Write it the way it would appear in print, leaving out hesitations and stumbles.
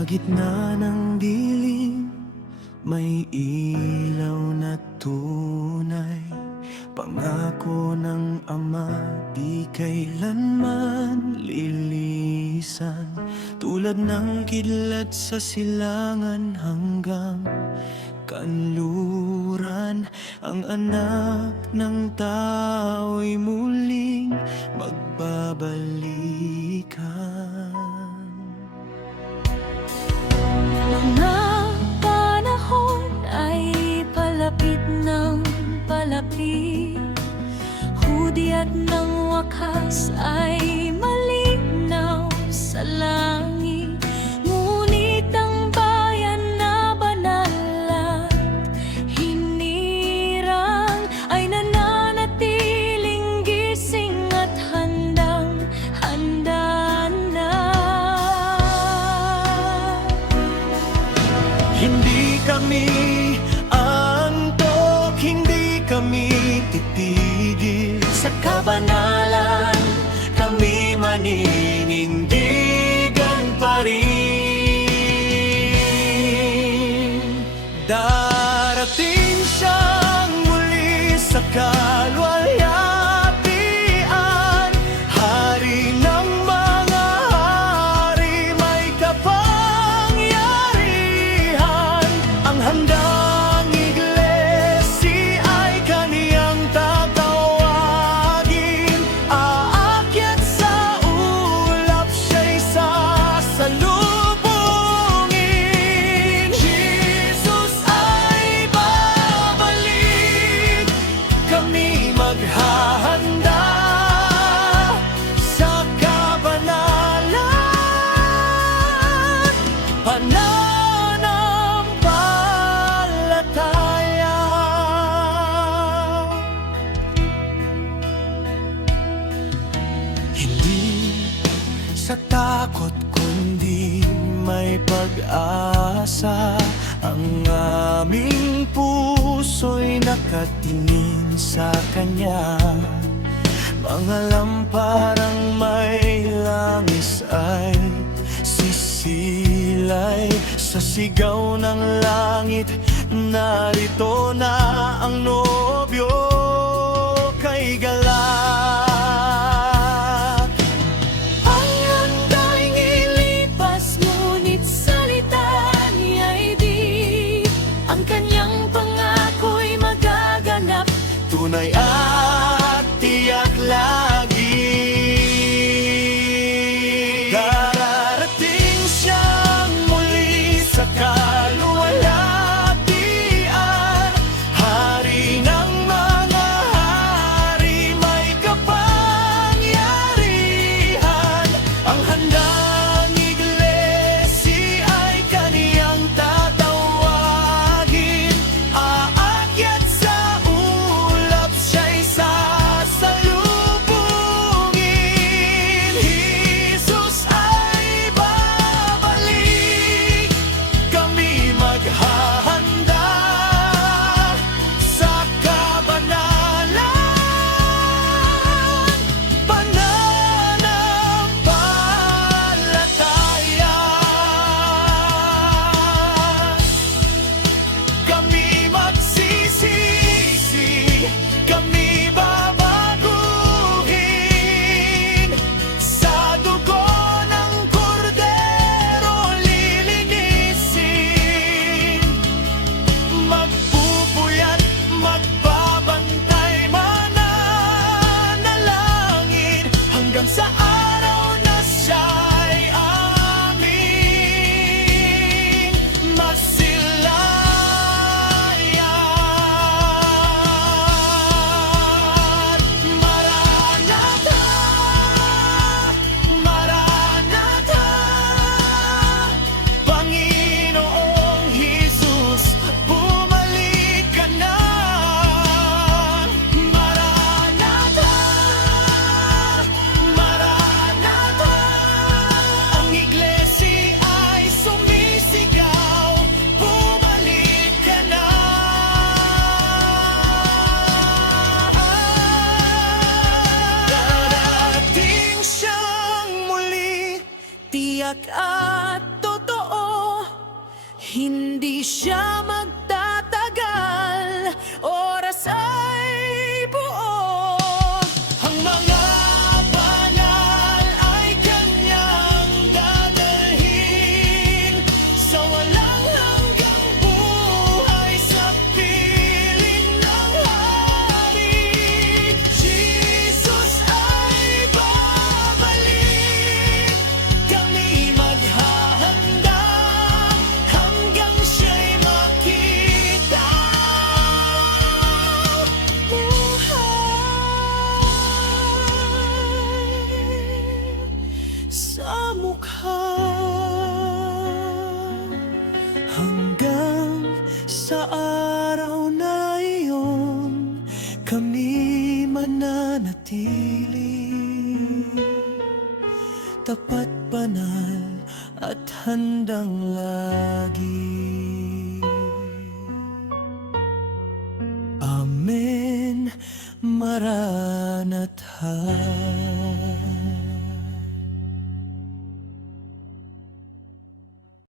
Sa gitna ng dilim, may ilaw na tunay. Pangako ng Ama, di kailanman lilisan. Tulad ng kidlat sa silangan hanggang kanluran, ang anak ng tao'y muling magbabalikan. Mga panahon ay palapit ng palapit, hudyat ng wakas ay malinaw sa langit. Ngunit ang bayan na banal at hinirang ay nananatiling gising at handang-handa na. Hindi kami antok, hindi kami titigil sa kabanalan. Kami maninindigan pa rin. Darating siyang muli sa kalwalhatian, hari ng mga hari, may kapangyarihan. Ang handang iglesia ay kaniyang tatawagin. Aakyat sa ulap, siya'y sasalubungin. Jesus ay babalik, kami maghahanda sa kabanalan, pananampalataya. Hindi sa takot kundi may pag-asa, ang aming puso'y nakatingin sa Kanya. Mga lamparang may langis ay sisilay sa sigaw ng langit. Narito na ang nobyo kay galak. Ang handa'y ilipas, ngunit salita niya'y di. Ang kanyang pangako'y magaganap, Tunay at tiyak lagi. Darating siyang muli sa kaluwalhatian, hari ng mga di siya magtatagal, oras ay buo. Ang mga banal ay kanyang dadalhin sa walang hanggang buhay sa piling ng hari. Jesus ay babalik, kami maghahanda hanggang siya'y makita. Buhay sa mukha hanggang sa araw na iyon, kami mananatili tapat, banal at handang lagi. Amen. Maranatha.